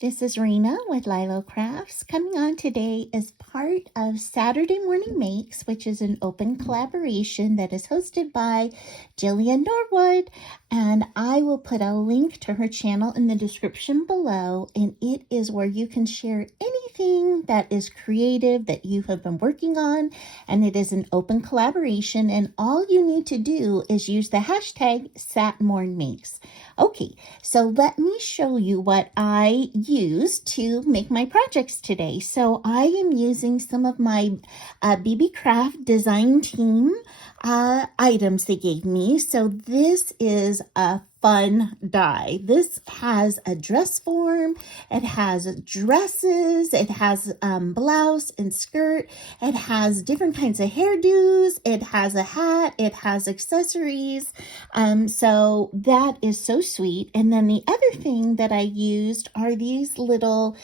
This is Rena with LYLO Crafts. Coming on today as part of Saturday Morning Makes, which is an open collaboration that is hosted by Jillian Norwood. And I will put a link to her channel in the description below. And it is where you can share anything that is creative that you have been working on. And it is an open collaboration. And all you need to do is use the hashtag Satmornmakes. Okay, so let me show you what I use to make my projects today. So I am using some of my Beebeecraft design team items they gave me. So this is a fun die. This has a dress form, it has dresses, it has blouse and skirt, it has different kinds of hairdos, it has a hat, it has accessories. So that is so sweet. And then the other thing that I used are these little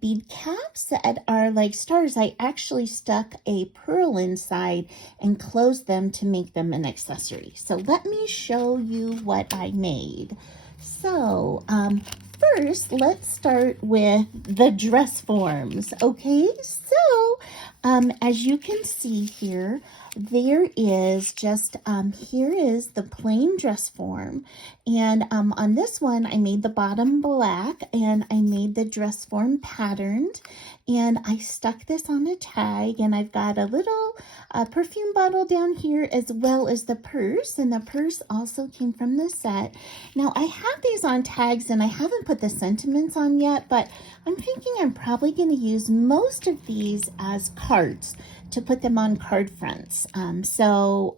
bead caps that are like stars. I actually stuck a pearl inside and closed them to make them an accessory. So let me show you what I made. So first, let's start with the dress forms. Okay, so as you can see here, there is just, here is the plain dress form. And on this one, I made the bottom black and I made the dress form patterned. And I stuck this on a tag, and I've got a little perfume bottle down here as well as the purse. And the purse also came from the set. Now I have these on tags and I haven't put the sentiments on yet, but I'm thinking I'm probably going to use most of these as cards to put them on card fronts. So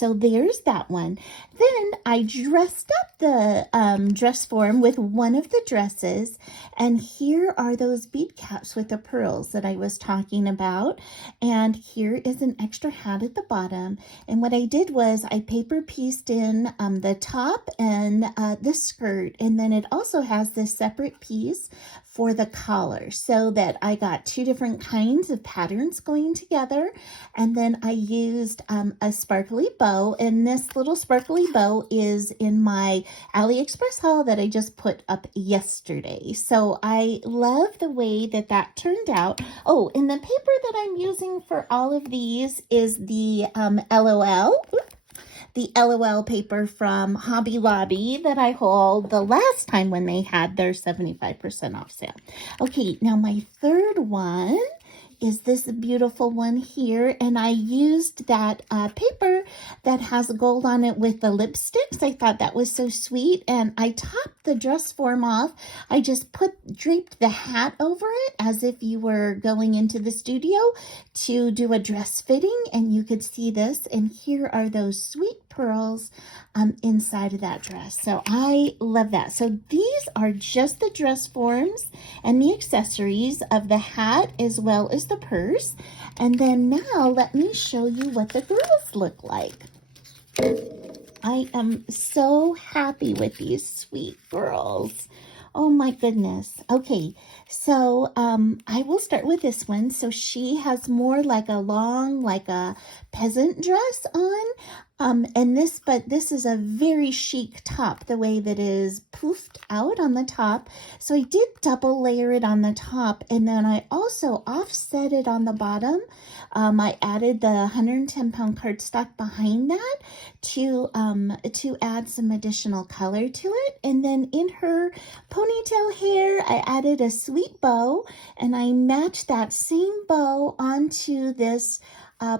there's that one. Then I dressed up the dress form with one of the dresses, and here are those bead caps with the pearls that I was talking about. And here is an extra hat at the bottom. And what I did was I paper pieced in the top and the skirt, and then it also has this separate piece for the collar, so that I got two different kinds of patterns going together. And then I used a sparkly bow, and this little sparkly bow is in my AliExpress haul that I just put up yesterday. So I love the way that that turned out. Oh, and the paper that I'm using for all of these is the LOL paper from Hobby Lobby that I hauled the last time when they had their 75% off sale. Okay, now my third one is this beautiful one here, and I used that paper that has gold on it with the lipsticks. I thought that was so sweet, and I topped the dress form off. I just draped the hat over it as if you were going into the studio to do a dress fitting, and you could see this, and here are those sweet pearls inside of that dress. So I love that. So these are just the dress forms and the accessories of the hat as well as the purse. And then now let me show you what the girls look like. I am so happy with these sweet girls. Oh my goodness. Okay, so I will start with this one. So she has more like a long, like a peasant dress on. But this is a very chic top, the way that is poofed out on the top. So I did double layer it on the top, and then I also offset it on the bottom. I added the 110-pound cardstock behind that to add some additional color to it. And then in her ponytail hair, I added a sweet bow, and I matched that same bow onto this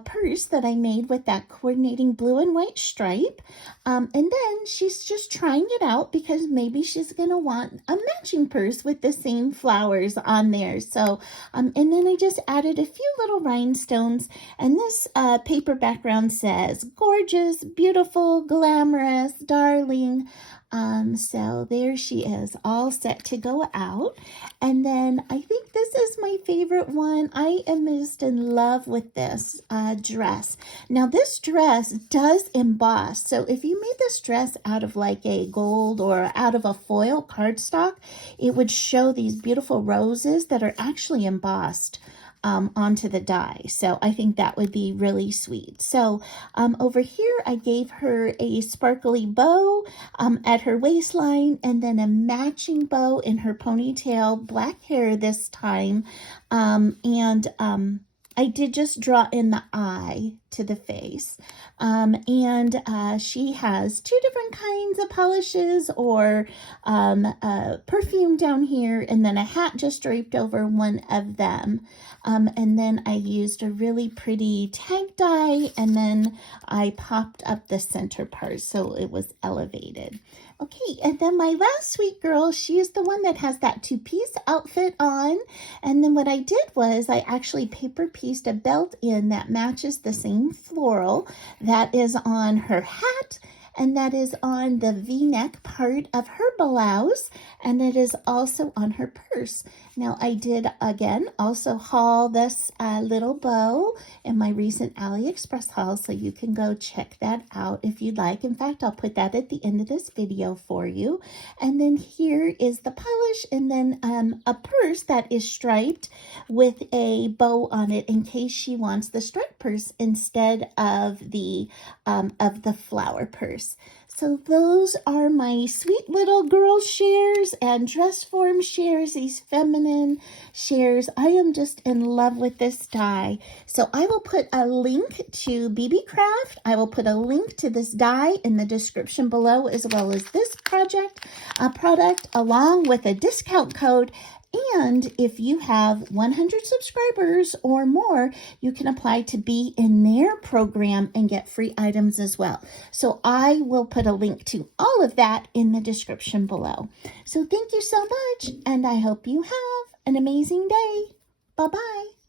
purse that I made with that coordinating blue and white stripe. And then she's just trying it out because maybe she's going to want a matching purse with the same flowers on there. So, and then I just added a few little rhinestones, and this paper background says, gorgeous, beautiful, glamorous, darling. So there she is, all set to go out. And then I think this is my favorite one. I am just in love with this dress. Now this dress does emboss. So if you made this dress out of like a gold or out of a foil cardstock, it would show these beautiful roses that are actually embossed onto the die. So I think that would be really sweet. So over here, I gave her a sparkly bow at her waistline, and then a matching bow in her ponytail, black hair this time. I did just draw in the eye to the face. She has two different kinds of polishes or perfume down here, and then a hat just draped over one of them. And then I used a really pretty tag die, and then I popped up the center part so it was elevated. Okay, and then my last sweet girl, she is the one that has that two-piece outfit on. And then what I did was I actually paper pieced a belt in that matches the same floral that is on her hat, and that is on the V-neck part of her blouse, and it is also on her purse. Now I did, again, also haul this little bow in my recent AliExpress haul, so you can go check that out if you'd like. In fact, I'll put that at the end of this video for you. And then here is the polish, and then a purse that is striped with a bow on it in case she wants the striped purse instead of the flower purse. So those are my sweet little girl shares and dress form shares, these feminine shares. I am just in love with this die. So I will put a link to Beebeecraft. I will put a link to this die in the description below, as well as this product along with a discount code. And if you have 100 subscribers or more, you can apply to be in their program and get free items as well. So I will put a link to all of that in the description below. So thank you so much, and I hope you have an amazing day. Bye-bye.